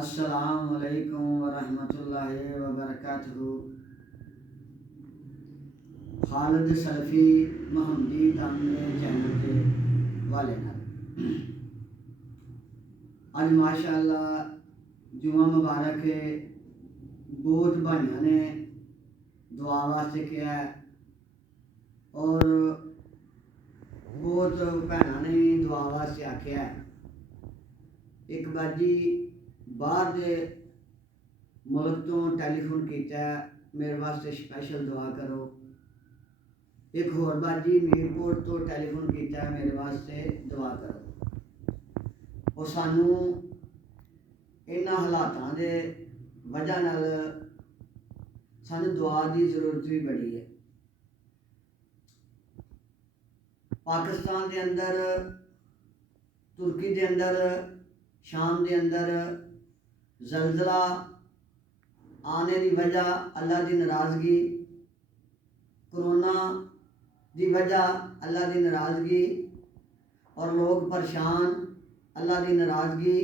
السلام علیکم ورحمۃ اللہ وبرکاتہ۔ خالد سلفی محمدی تامنے چینل کے والے نال اج ماشاء اللہ جمعہ مبارک ہے۔ بہت بھائیاں نے دعا واسطے کیا ہے اور بہت بھنوں نے بھی دعا واسطے آخیا ہے۔ ایک باجی باہر دے ملک تو ٹیلی فون کیتا ہے میرے واسطے سپیشل دعا کرو۔ ایک ہور باجی میرپور تو ٹیلی فون کیتا ہے میرے واسطے دعا کرو۔ اور سانوں انہاں حالاتاں دے وجہ نال سانوں دعا دی ضرورت بھی بڑی ہے۔ پاکستان دے اندر، ترکی دے اندر، شام دے اندر زلزلہ آنے دی وجہ اللہ دی ناراضگی، کرونا دی وجہ اللہ دی ناراضگی اور لوگ پریشان اللہ دی ناراضگی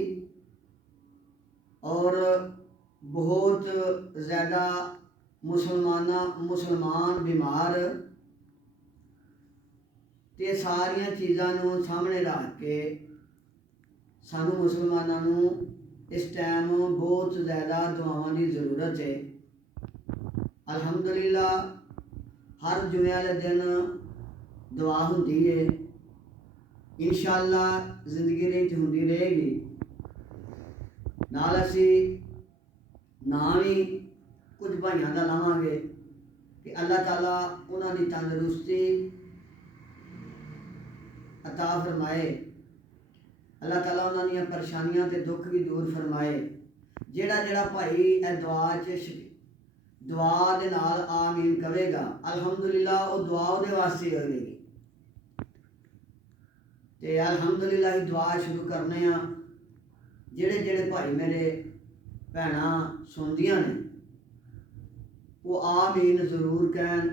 اور بہت زیادہ مسلمان بیمار تے ساریاں چیزاں نوں سامنے رکھ کے سانوں مسلماناں نوں اس ٹائم بہت زیادہ دعاواں دی ضرورت ہے۔ الحمدللہ ہر جمعے والے دن دعا ہوندی ہے، انشاءاللہ زندگی وچ ہوندی رہے گی۔ نال اسی نام ہی کچھ بھائیاں دا لواں گے کہ اللہ تعالیٰ انہاں دی تندرستی عطا فرمائے، اللہ تعالیٰ انہاں دیاں پریشانیاں تے دکھ بھی دور فرمائے۔ جیڑا بھائی اے دعا دے نال آمین کہے گا الحمدللہ وہ دعا دے واسطے ہوئے گی۔ تے الحمدللہ ہی دعا شروع کرنے ہاں۔ جڑے بھائی میرے بھیناں سندیاں نے وہ آمین ضرور کہن۔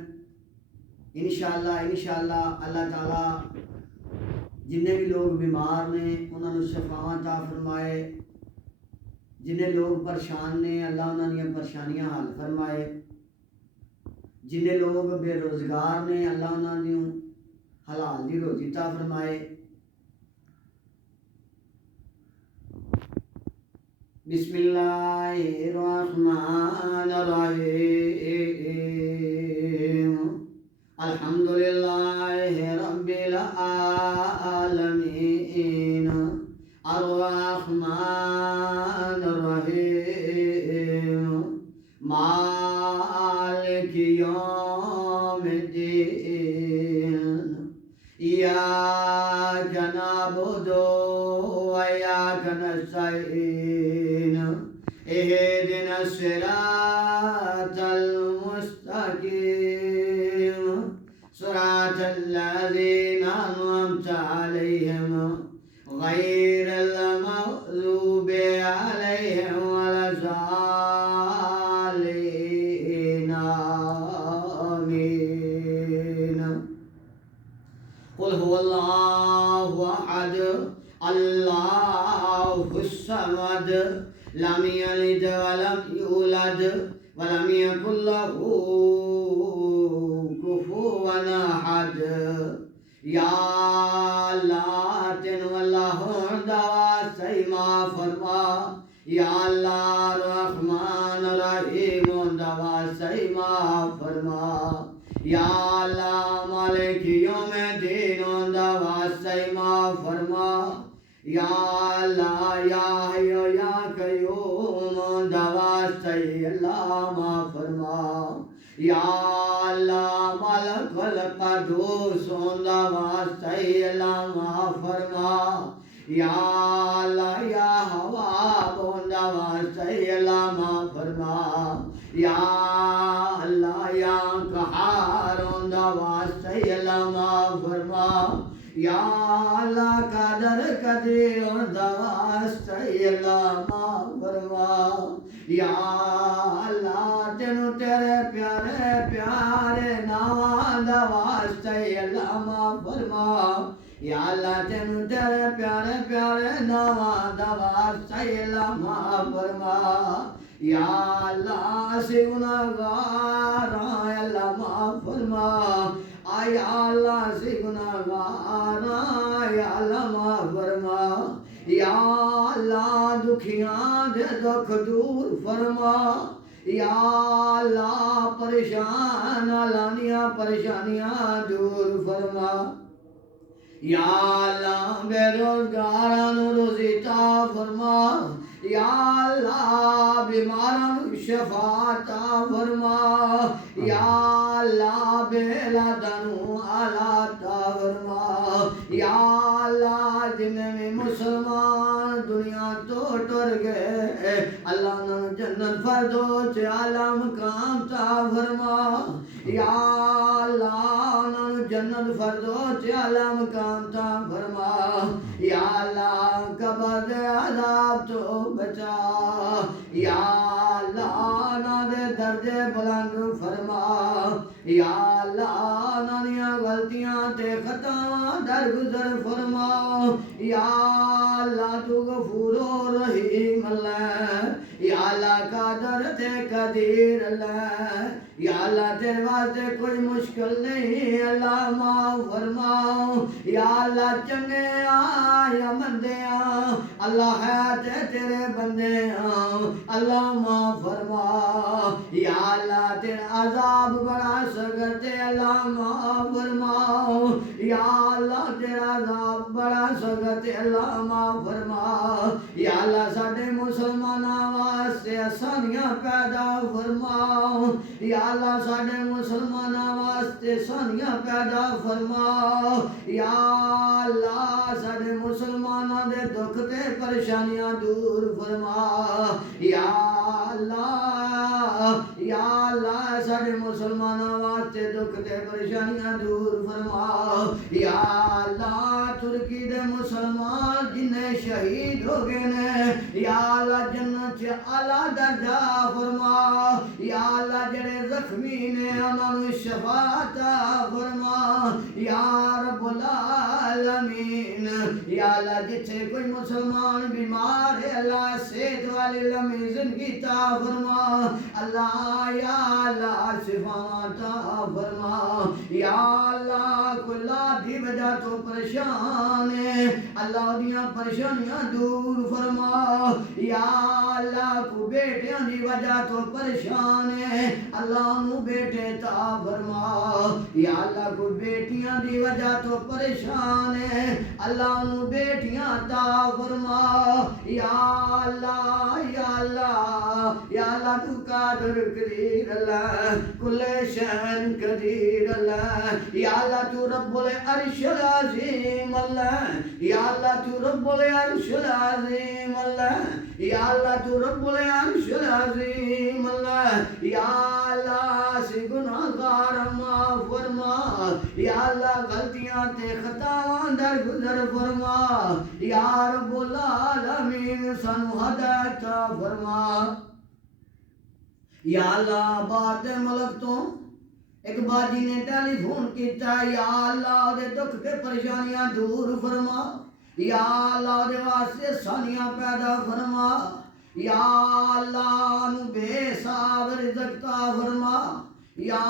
انشاءاللہ اللہ تعالیٰ جنہیں بھی لوگ بیمار نے انہوں نے شفاواں عطا فرمائے، جنہیں لوگ پریشان نے اللہ انہوں نے پریشانیاں حل فرمائے، جنہیں لوگ بے روزگار نے اللہ انہوں نے حلال دی روزی عطا فرمائے۔ بسم اللہ الرحمن الرحیم، الحمدللہ رب العالمین، الرحمن الرحیم، مالک یوم الدین، ایاک نعبد و ایاک نستعین، اہدنا الصراط المستقیم، صراط الذین انعمت علیہم غیر المغضوب علیہم ولا الضالین، آمین۔ قل هو اللہ احد اللہ الصمد لم یلد ولم یولد ولم یکن له کفوا احد۔ یا اللہ تینوں اللہ دعا صحیح معاف فرما، یا اللہ رحمان رحیم دعا صحیح معاف فرما، یا اللہ مالک یوم الدین دعا صحیح معاف فرما، یا اللہ یا حی یا قیوم دعا صحیح اللہ معاف فرما، یا اللہ ملک القدوس دعا صحیح اللہ معاف فرما، یا اللہ یا حواب دعا صحیح اللہ معاف فرما، یا اللہ یا قہار دعا صحیح اللہ معاف فرما، یا اللہ قادر قدیر دعا صحیح اللہ معاف فرما، یا اللہ تینوں تیرے پیارے نام دعا صحیح اللہ معاف فرما، یا اللہ تینو تیرے پیارے پیارے نواں دا واسطہ اللہ معاف فرما یا اللہ اسی گناہگار ہاں اللہ معاف فرما یا اللہ اسی گناہگار ہاں یا اللہ معاف فرما یا اللہ دکھیاں دے دکھ دور فرما یا اللہ پریشان لانیاں پریشانیاں دور فرما یا اللہ بے روزگاراں نو روزی عطا فرما یا اللہ بیماراں نو شفا عطا فرما یا اللہ بے اولاداں نو اولاد عطا فرما یا اللہ جنہیں بھی مسلمان دنیا تو ٹر گئے اللہ انہاں نو جنت فردوس اعلی مقام عطا فرما یا اللہ انہاں نو جنت فردوس اعلی مقام عطا فرما یا اللہ قبر دے عذاب تو بچا یا اللہ انہاں دے درجے بلند فرما یا اللہ انہاں دیاں غلطیاں تے خطاواں درگزر فرما یا اللہ تو غفور و رحیم اللہ یا اللہ قادر تے قدیر اللہ یا اللہ تیرے واسطے کوئی مشکل نہیں اللہ معاف فرما یا اللہ چنگے یا مندے اللہ ہے تیرے بندے اللہ معاف فرما یا اللہ تیرا عذاب بڑا سخت ہے اللہ معاف فرما یا اللہ تیرا عذاب بڑا سخت ہے اللہ معاف فرما یا اللہ ساڈے مسلماناں واسطے آسانیاں پیدا فرما یا اللہ ساڈے مسلماناں واسطے آسانیاں پیدا فرما یا اللہ ساڈے مسلماناں دے دکھ تے پریشانیاں دور فرما یا اللہ ساڈے مسلماناں واسطے دکھ تے پریشانیاں دور فرما یا اللہ ترکی دے مسلمان جنہیں شہید ہو گئے نے یا اللہ جنت چ اعلیٰ درجہ فرما یا اللہ جڑے زخمی نے انہاں نو شفا عطا فرما یا رب العالمین یا اللہ جتھے کوئی مسلمان بیمار ہے اللہ صحت والی لمبی زندگی عطا فرما اللہ یا اللہ شفا عطا فرما یا اللہ کوئی اولاد دی وجہ تو پریشان ہے اللہ دیاں پریشانیاں دور فرما یا اللہ کو بیٹیاں دی وجہ تو پریشان ہے اللہ نو بیٹے عطا فرما یا اللہ کو بیٹیاں دی وجہ تو پریشان ہے اللہ نو بیٹیاں عطا فرما یا اللہ یا اللہ یا اللہ تو قادر قدیر اللہ کل شان قدیر اللہ یا اللہ تو رب العرش العظیم اللہ یا اللہ تو رب العرش العظیم اللہ یا اللہ تو رب العرش العظیم اللہ یا اللہ سے گناہگار معاف فرما یا اللہ غلطیاں تے خطاواں درگزر فرما یا رب العالمین سانو ہدایت عطا فرما یا اللہ باہر دے ملک تو ایک باجی نے ٹیلی فون کیتا یا اللہ دے دکھ تے پریشانیاں دور فرما یا اللہ دے واسطے آسانیاں پیدا فرما یا اللہ نو بے حساب رزق عطا فرما یا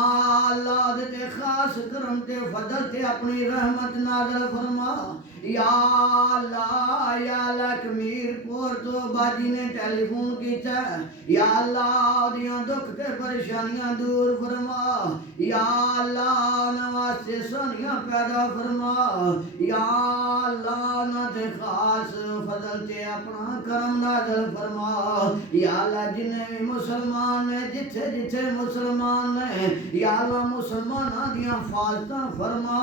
اللہ دے تے خاص کرم تے فضل تے اپنی رحمت نازل فرما یا اللہ کمیر پور تو باجی نے ٹیلی فون کیتا یا اللہ دیاں دکھ تے پریشانیاں دور فرما یا اللہ نواستے سونیاں پیدا فرما یا اللہ نہ تے خاص فضل تے اپنا کرم نازل فرما یا اللہ جنہیں بھی مسلمان نے جتھے جتھے مسلمان نے یا اللہ مسلماناں دیاں حفاظتاں فرما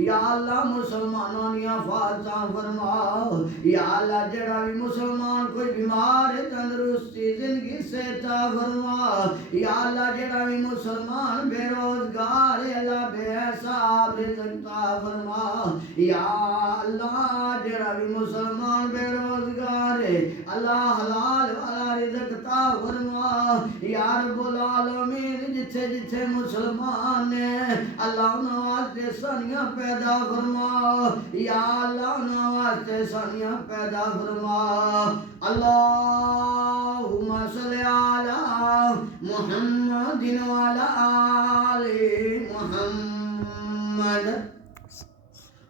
یا اللہ مسلماناں دیاں حفاظتاں فرما یا اللہ جڑا بھی مسلمان کوئی بیمار ہے تندرستی زندگی سے عطا فرما یا اللہ جڑا بھی مسلمان بے روزگار ہے اللہ بے حساب رزق عطا فرما یا اللہ جڑا بھی مسلمان بے روزگار ہے اللہ حلال والا رزق عطا فرما یا رب العالمین جتھے جتھے مسلمان نے اللہ انہاں واسطے سانیاں پیدا فرما یا اللہ انہاں واسطے سانیاں پیدا فرما اللہم صلی علی محمد وعلی آل محمد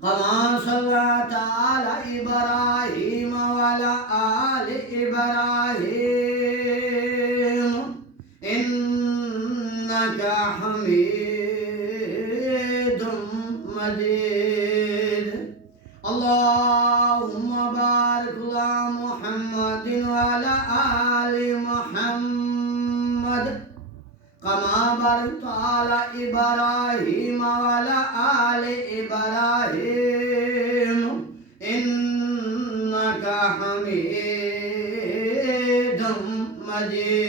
كما صليت على إبراهيم وعلى آل إبراهيم إنك حميد مجيد اللهم بارك على محمد وعلى آل محمد كما باركت على إبراهيم وعلى آل إبراهيم إنك حميد مجيد